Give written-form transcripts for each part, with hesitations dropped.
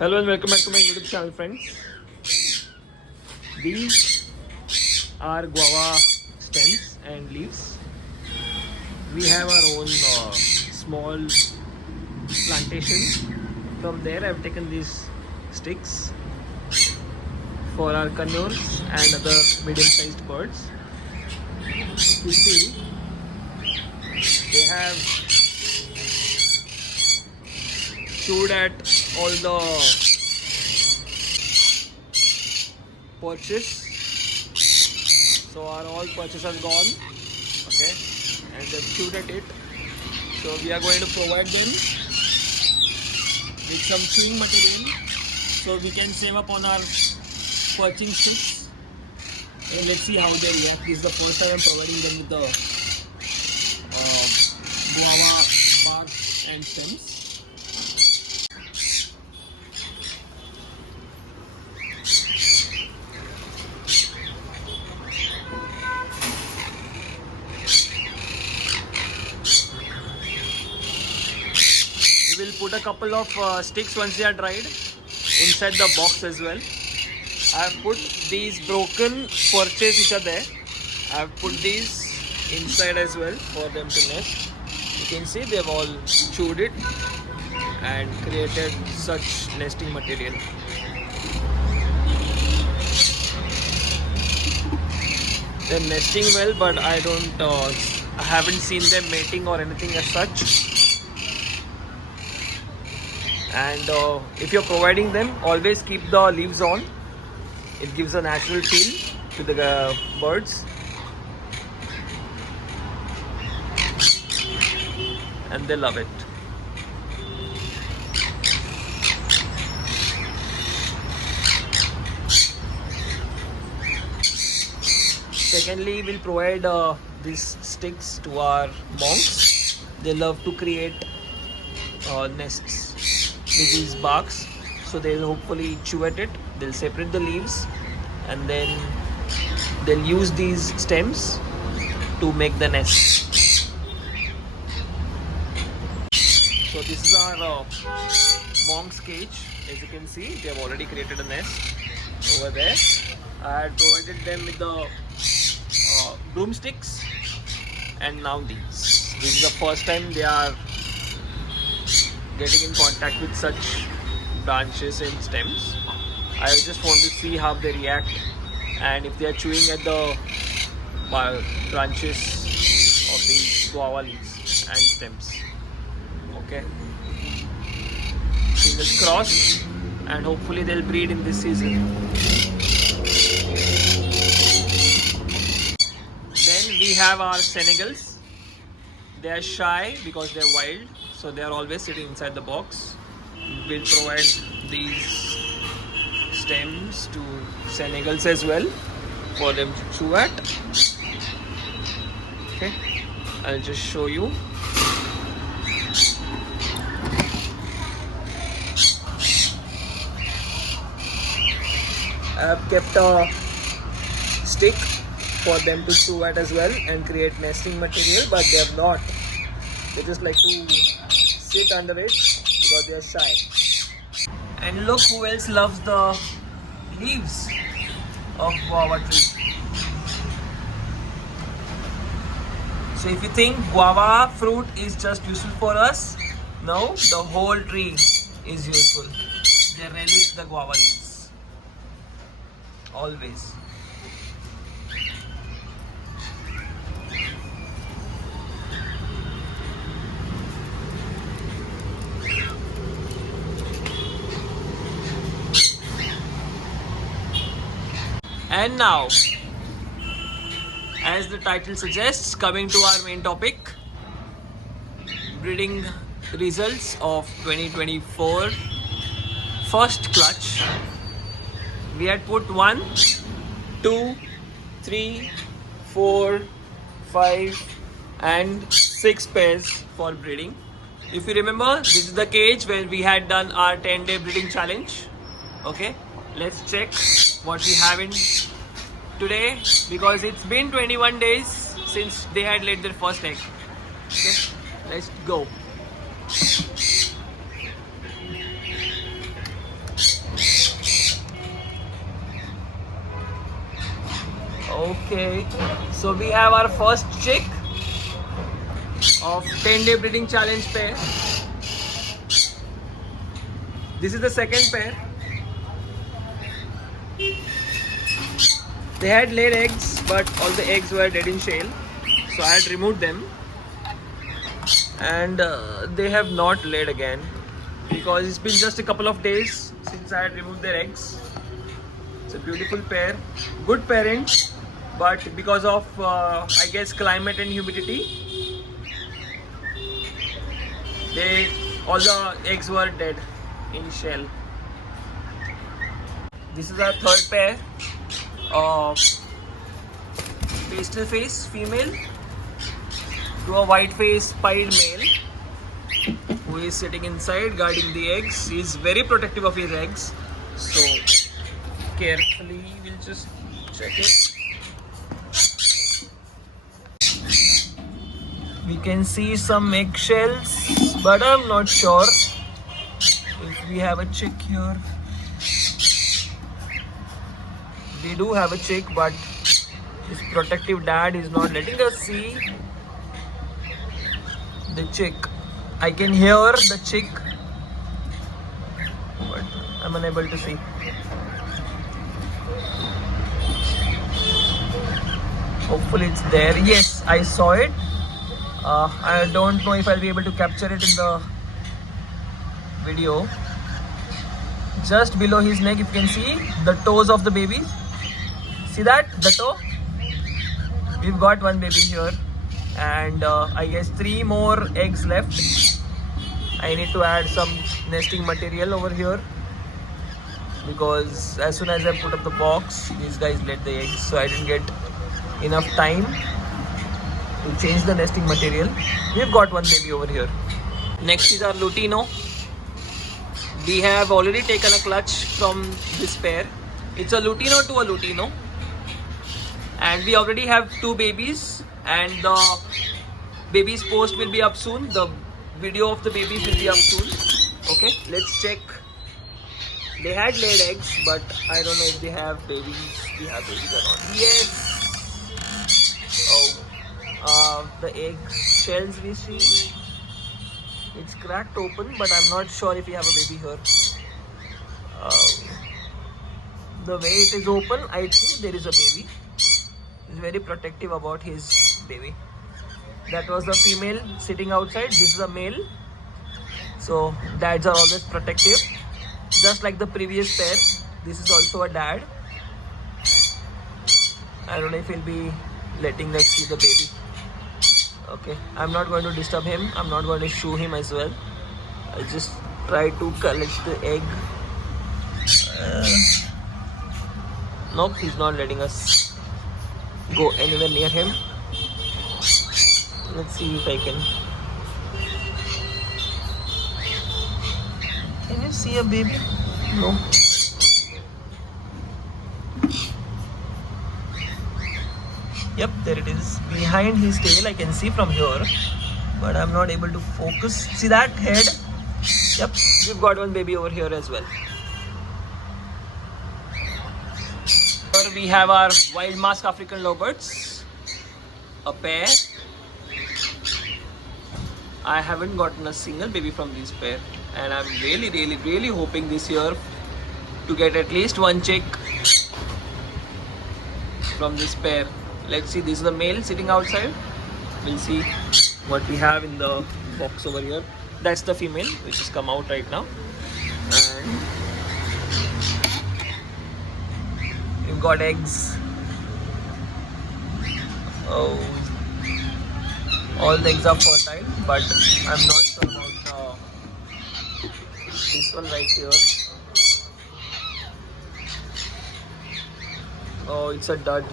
Hello and welcome back to my YouTube channel, friends. These are guava stems and leaves. We have our own small plantation. From there I've taken these sticks for our canoes and other medium-sized birds. You see, they have chewed at all the perches, so our all perches are gone, okay, and they've chewed at it. So we are going to provide them with some chewing material so we can save up on our perching sticks, and let's see how they react. This is the first time I'm providing them with the guava bark and stems. We'll put a couple of sticks once they are dried inside the box as well. I've put these broken perches which are there. I've put these inside as well for them to nest. You can see they've all chewed it and created such nesting material. They're nesting well, but I haven't seen them mating or anything as such. And if you're providing them, always keep the leaves on. It gives a natural feel to the birds, and they love it. Secondly, we'll provide these sticks to our monks. They love to create nests with these barks, so they'll hopefully chew at it. They'll separate the leaves and then they'll use these stems to make the nest. So this is our monk's cage. As you can see, they have already created a nest over there. I had provided them with the broomsticks, and now these. This is the first time they are getting in contact with such branches and stems. I just want to see how they react and if they are chewing at the branches of the guava leaves and stems. Okay, fingers crossed, and hopefully they'll breed in this season. Then we have our Senegals. They are shy because they are wild, so they are always sitting inside the box. We'll provide these stems to Senegals as well for them to chew at. Okay, I'll just show you. I've kept a stick for them to chew at as well and create nesting material, but they have not. They just like to sit under it because they are shy. And look who else loves the leaves of guava tree. So if you think guava fruit is just useful for us, no, the whole tree is useful. They relish the guava leaves. Always. And now, as the title suggests, coming to our main topic, breeding results of 2024 first clutch. We had put 1, 2, 3, 4, 5 and 6 pairs for breeding. If you remember, this is the cage where we had done our 10-day breeding challenge. Okay, let's check what we have in today, because it's been 21 days since they had laid their first egg. Okay, let's go. Okay, so we have our first chick of 10-day breeding challenge pair. This is the second pair. They had laid eggs, but all the eggs were dead in shell, so I had removed them, and they have not laid again because it's been just a couple of days since I had removed their eggs. It's a beautiful pair, good parents, but because of I guess climate and humidity, all the eggs were dead in shell. This is our third pair of pastel face female to a white face pied male who is sitting inside guarding the eggs. He is very protective of his eggs, so carefully we'll just check it. We can see some eggshells, but I'm not sure if we have a chick here. We do have a chick, but his protective dad is not letting us see the chick. I can hear the chick, but I'm unable to see. Hopefully it's there. Yes, I saw it. I don't know if I'll be able to capture it in the video. Just below his neck, you can see the toes of the baby. See that? The toe? We've got one baby here, and I guess 3 more eggs left. I need to add some nesting material over here because as soon as I put up the box, these guys laid the eggs, so I didn't get enough time to change the nesting material. We've got one baby over here. Next is our Lutino. We have already taken a clutch from this pair. It's a Lutino to a Lutino, and we already have 2 babies, and the baby's post will be up soon. The video of the babies will be up soon. Okay, let's check. They had laid eggs, but I don't know if they have babies. We have babies or not. Yes. Oh, the egg shells we see. It's cracked open, but I'm not sure if we have a baby here. The way it is open, I think there is a baby. He's very protective about his baby. That was the female sitting outside. This is a male. So dads are always protective. Just like the previous pair, this is also a dad. I don't know if he'll be letting us see the baby. Okay, I'm not going to disturb him. I'm not going to shoo him as well. I'll just try to collect the egg. Nope, he's not letting us go anywhere near him. Let's see if I can. Can you see a baby? No. Yep, there it is. Behind his tail, I can see from here, but I'm not able to focus. See that head? Yep, we've got one baby over here as well. Here we have our wild mask African lovebirds, a pair. I haven't gotten a single baby from this pair, and I'm really hoping this year to get at least one chick from this pair. Let's see, this is the male sitting outside. We'll see what we have in the box over here. That's the female, which has come out right now. And we've got eggs. Oh, all the eggs are fertile, but I'm not sure about this one right here. Oh, it's a dud.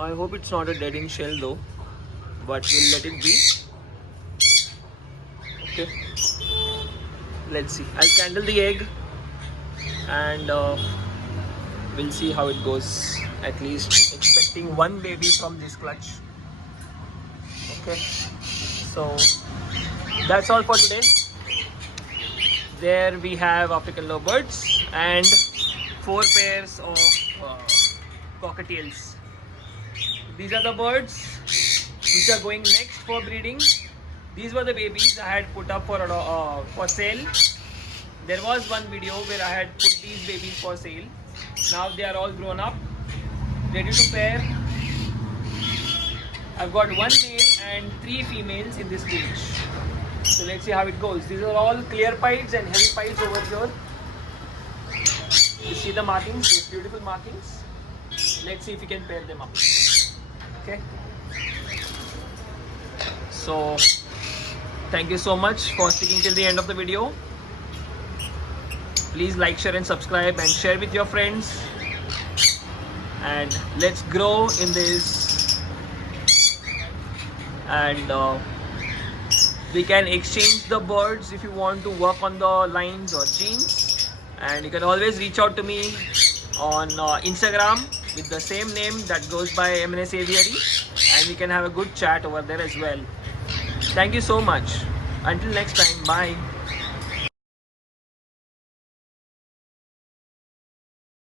I hope it's not a dead in shell though, but we'll let it be. Okay, let's see. I'll candle the egg and we'll see how it goes. At least expecting one baby from this clutch. Okay, So that's all for today. There we have African lovebirds and 4 pairs of cockatiels. These are the birds which are going next for breeding. These were the babies I had put up for sale. There was one video where I had put these babies for sale. Now they are all grown up, ready to pair. I've got 1 male and 3 females in this cage. So let's see how it goes. These are all clear pieds and heavy pieds over here. You see the markings, these beautiful markings. Let's see if we can pair them up. Okay. So thank you so much for sticking till the end of the video. Please like, share and subscribe and share with your friends. And let's grow in this. And we can exchange the birds if you want to work on the lines or genes. And you can always reach out to me on Instagram with the same name that goes by Aviary, and we can have a good chat over there as well. Thank you so much. Until next time, bye.